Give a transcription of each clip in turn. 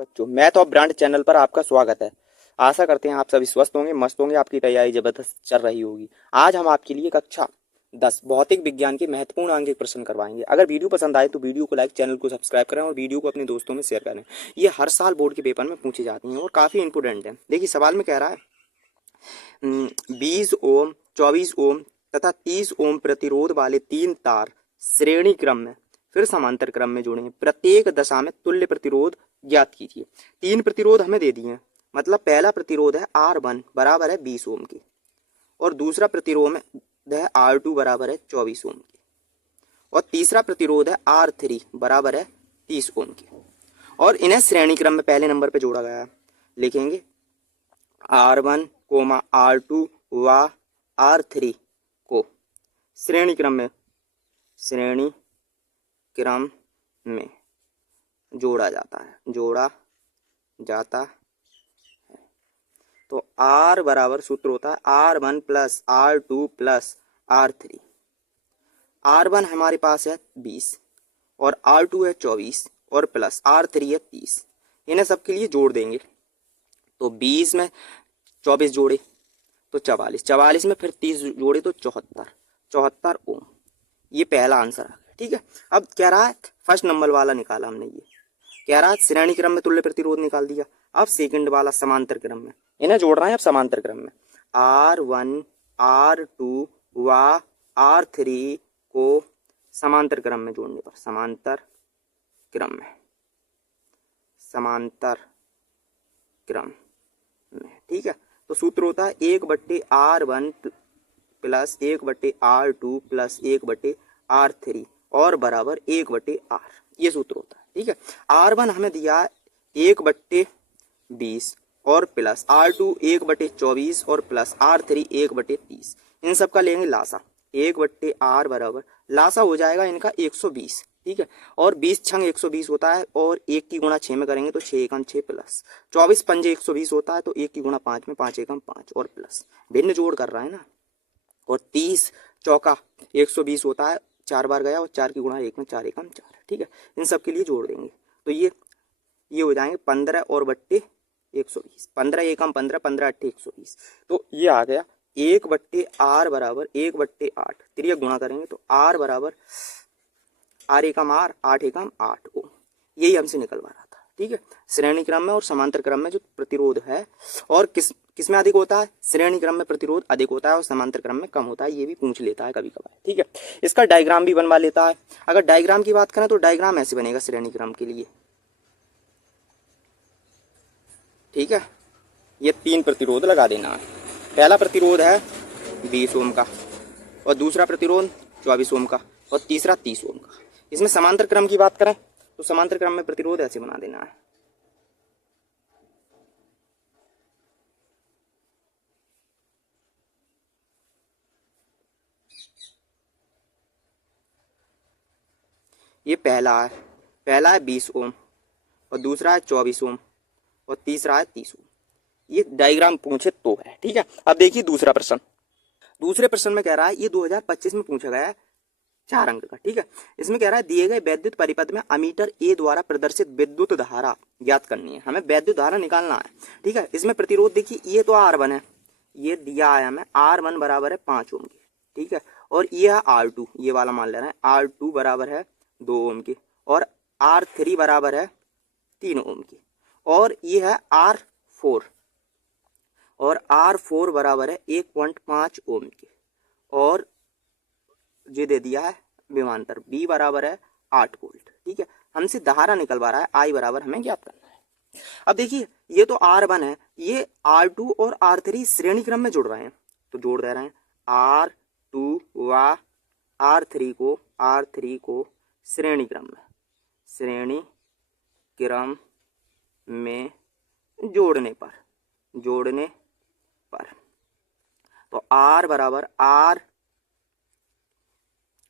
बच्चों, math of brand channel पर आपका स्वागत है। आशा करते हैं आप सभी स्वस्थ होंगे, मस्त होंगे, आपकी तैयारी जबरदस्त चल रही होगी। आज हम आपके लिए कक्षा 10 भौतिक विज्ञान के महत्वपूर्ण अंक प्रश्न करवाएंगे। अगर वीडियो पसंद आए तो वीडियो को लाइक, चैनल को सब्सक्राइब करें और वीडियो को अपने दोस्तों में शेयर करें। ये हर साल बोर्ड के पेपर में पूछी जाती हैं और काफ़ी इंपोर्टेंट है। देखिए सवाल में कह रहा है 20 ओम, 24 ओम तथा 30 ओम प्रतिरोध वाले 3 तार श्रेणी क्रम में फिर समांतर क्रम में जोड़े, प्रत्येक दशा में तुल्य प्रतिरोध ज्ञात कीजिए। 3 प्रतिरोध हमें दे दिए हैं, मतलब पहला प्रतिरोध है R1 बराबर है 20 ओम की और दूसरा प्रतिरोध है R2 बराबर है 24 ओम की और तीसरा प्रतिरोध है R3 बराबर है 30 ओम की और इन्हें श्रेणी क्रम में पहले नंबर पे जोड़ा गया है। लिखेंगे R1, R2 व R3 को श्रेणी क्रम में जोड़ा जाता है। तो R बराबर सूत्र होता है R1 plus R2 plus R3। R1 हमारे पास है 20 और R2 है 24 और प्लस R3 है 30। इन्हें सबके लिए जोड़ देंगे तो 20 में 24 जोड़े तो 44, 44 में फिर 30 जोड़े तो 74 ओम। ये पहला आंसर आ गया। ठीक है, अब कह रहा है फर्स्ट नंबर वाला निकाला हमने, ये कह रहा है श्रेणी क्रम में तुल्य प्रतिरोध निकाल दिया। अब सेकंड वाला समांतर क्रम में, इन्हें जोड़ रहे हैं अब समांतर क्रम में। R1 R2 व R3 को समांतर क्रम में जोड़ने पर समांतर क्रम में ठीक है, तो सूत्र होता है 1/R1 plus 1/R2 plus 1/R3 और बराबर 1/R। ये सूत्र होता है। ठीक है, R1 हमें दिया है 1/20 और प्लस R2 1/24 और प्लस R3 1/30। इन सब का लेंगे लासा, 1/R बराबर लासा हो जाएगा इनका 120। ठीक है, और 20 छंग 120 होता है और 1 की गुणा 6 में करेंगे तो 6 एकम 6 प्लस 24 पंजे 120 होता है तो 1 की गुणा 5 में 5 एकम 5 और प्लस भिन्न जोड़ कर रहा है ना। और 30 चौका 120 होता है, 4 बार गया और 4 की गुणा 1 में 4 एकम 4। ठीक है, इन सब के लिए जोड़ देंगे तो ये हो जाएंगे 15 और बट्टे 120, 15 एकम 15, 15 अट्ठे 120। तो ये आ गया 1/R बराबर 1/8। त्रिय गुणा करेंगे तो R बराबर R एकम R, 8 एकम 8 ओम। यही हमसे निकलवा रहा था। ठीक है, श्रेणी क्रम में और समांतर क्रम में जो प्रतिरोध है और किस में अधिक होता है, श्रेणी क्रम में प्रतिरोध अधिक होता है और समांतर क्रम में कम होता है। ये भी पूछ लेता है कभी कभार। ठीक है, इसका डायग्राम भी बनवा लेता है। अगर डायग्राम की बात करें तो डायग्राम ऐसे बनेगा श्रेणी क्रम के लिए। ठीक है, ये 3 प्रतिरोध लगा देना है। पहला प्रतिरोध है 20 ओम का और दूसरा प्रतिरोध 24 ओम का और तीसरा 30 ओम का। इसमें समांतर क्रम की बात करें तो समांतर क्रम में प्रतिरोध ऐसे बना देना है। ये पहला है 20 ओम और दूसरा है 24 ओम और तीसरा है 30 ओम। ये डायग्राम पूछे तो है। ठीक है, अब देखिए दूसरा प्रश्न। दूसरे प्रश्न में कह रहा है, ये 2025 में पूछा गया है, 4 अंक का। ठीक है, इसमें कह रहा है दिए गए वैद्युत परिपथ में अमीटर ए द्वारा प्रदर्शित विद्युत धारा ज्ञात करनी है। हमें वैद्युत धारा निकालना है। ठीक है, इसमें प्रतिरोध देखिए, ये तो R1 है, ये दिया है हमें R1 बराबर है 5 ओम की। ठीक है, और ये है R2, ये वाला मान ले रहे हैं, R2 बराबर है 2 ओम की और R3 बराबर है 3 ओम की और ये है R4 और R4 बराबर है 1.5 ओम की और ये दे दिया है विभवांतर B बराबर है 8 वोल्ट। ठीक है, हमसे धारा निकलवा रहा है, I बराबर हमें ज्ञात करना है। अब देखिए ये तो R1 है, ये R2 और R3 श्रेणी क्रम में जुड़ रहे हैं तो जोड़ दे रहे हैं R2 व R3 को श्रेणी क्रम में जोड़ने पर तो R बराबर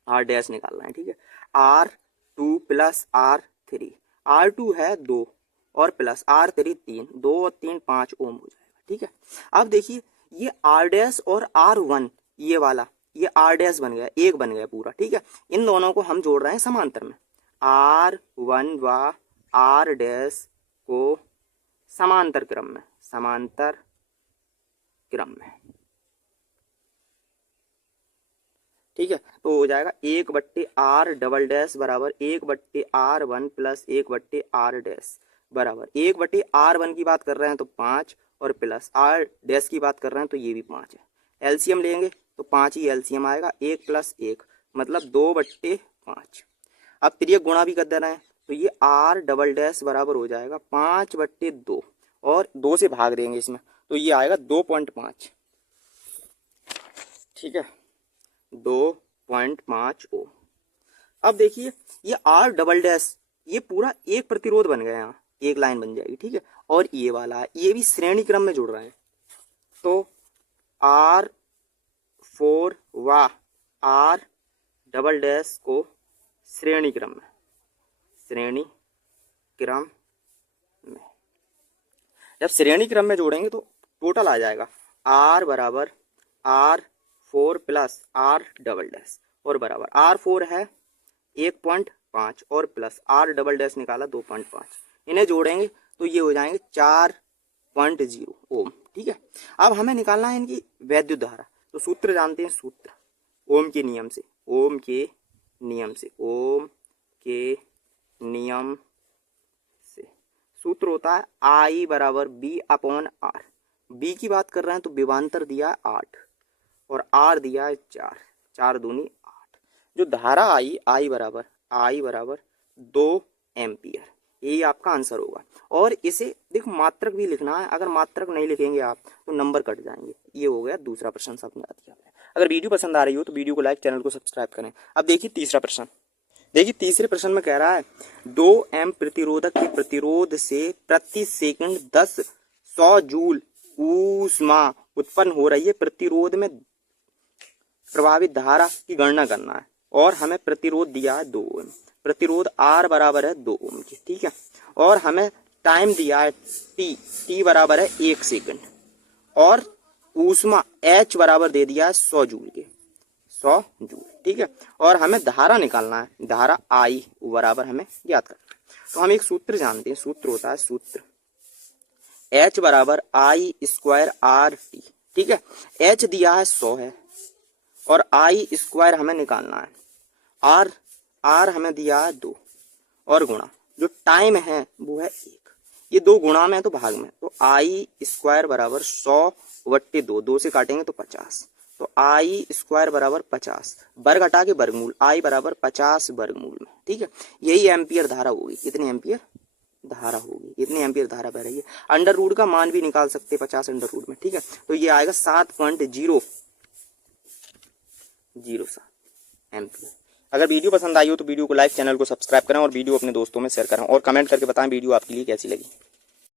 R डैश निकालना है। ठीक है, R2 प्लस R3, R2 है 2 और प्लस R3 3, 2 और 3 5 ओम हो जाएगा। ठीक है, अब देखिए ये R डैश और R1 ये वाला ये R डैश बन गया, एक बन गया पूरा। ठीक है, इन दोनों को हम जोड़ रहे हैं समांतर में। R1 व R डैश को समांतर क्रम में, समांतर क्रम में, ठीक है। तो हो जाएगा 1/r डबल डैश बराबर 1/r1 प्लस 1/r डैश बराबर 1/r1 की बात कर रहे हैं तो 5 और प्लस r डैश की बात कर रहे हैं तो ये भी 5 है। एलसीएम लेंगे तो 5 ही एलसीएम आएगा, 1 + 1 मतलब 2/5। अब तिर्यक गुणा भी कर दे रहे हैं तो ये r डबल डैश बराबर हो जाएगा 5/2 और 2 से भाग देंगे इसमें तो ये आएगा 2.5, ठीक है, 2.5 ओम। अब देखिए ये r डबल डैश ये पूरा एक प्रतिरोध बन गया, यहाँ एक लाइन बन जाएगी, ठीक है। और ये वाला ये भी श्रेणी क्रम में जुड़ रहे हैं तो R4 व R डबल डैश को श्रेणी क्रम में, श्रेणी क्रम में जब श्रेणी क्रम में जोड़ेंगे तो टोटल आ जाएगा R बराबर R4 plus R double dash और बराबर R4 है 1.5 और प्लस R डबल डैश निकाला 2.5, इन्हें जोड़ेंगे तो ये हो जाएंगे 4.0 ओम, ठीक है। अब हमें निकालना है इनकी वैद्युत धारा, तो सूत्र जानते हैं, सूत्र ओम के नियम से, ओम के नियम से, ओम के नियम से सूत्र होता है I बराबर B/R। B की बात कर रहे हैं तो विभवांतर दिया है 8 और R दिया है 4, 4 दूनी 8। जो धारा I बराबर 2 एम्पियर, यही आपका आंसर होगा। और इसे देखो मात्रक भी लिखना है, अगर मात्रक नहीं लिखेंगे आप तो नंबर कट जाएंगे। ये हो गया दूसरा प्रश्न समझा दिया आपने। अगर वीडियो पसंद आ रही हो तो वीडियो को लाइक, चैनल को सब्सक्राइब करें। अब देखिए तीसरा प्रश्न, देखिए तीसरे प्रश्न में कह रहा है 2 एम प्रतिरोधक के प्रतिरोध से प्रति सेकंड 100 जूल ऊष्मा उत्पन्न हो रही है। प्रतिरोध में प्रभावित धारा की गणना करना है और हमें प्रतिरोध दिया है 2 ओम, प्रतिरोध R बराबर है 2 ओम के, ठीक है। और हमें टाइम दिया है t बराबर है 1 सेकंड और ऊष्मा H बराबर दे दिया है 100 जूल के, 100 जूल, ठीक है। और हमें धारा निकालना है, धारा I बराबर हमें याद करना है। तो हम एक सूत्र जानते हैं, सूत्र होता है सूत्र H बराबर I² RT, ठीक है। H दिया है 100 है और I² हमें निकालना है, R हमें दिया है 2 और गुणा जो टाइम है वो है 1, ये 2 गुणा में तो भाग में, तो I² बराबर 100/2, 2 से काटेंगे तो 50, तो I² बराबर 50, वर्ग हटा के वर्गमूल, I बराबर 50 वर्गमूल में, ठीक है। यही एम्पियर धारा होगी, कितनी एम्पियर धारा होगी, इतनी एम्पियर धारा बह रही है। अंडर रूट का मान भी निकाल सकते हैं 50 अंडर रूट में, ठीक है। तो ये आएगा 7.007 एम्पियर। अगर वीडियो पसंद आई हो तो वीडियो को लाइक, चैनल को सब्सक्राइब करें और वीडियो अपने दोस्तों में शेयर करें और कमेंट करके बताएं वीडियो आपके लिए कैसी लगी।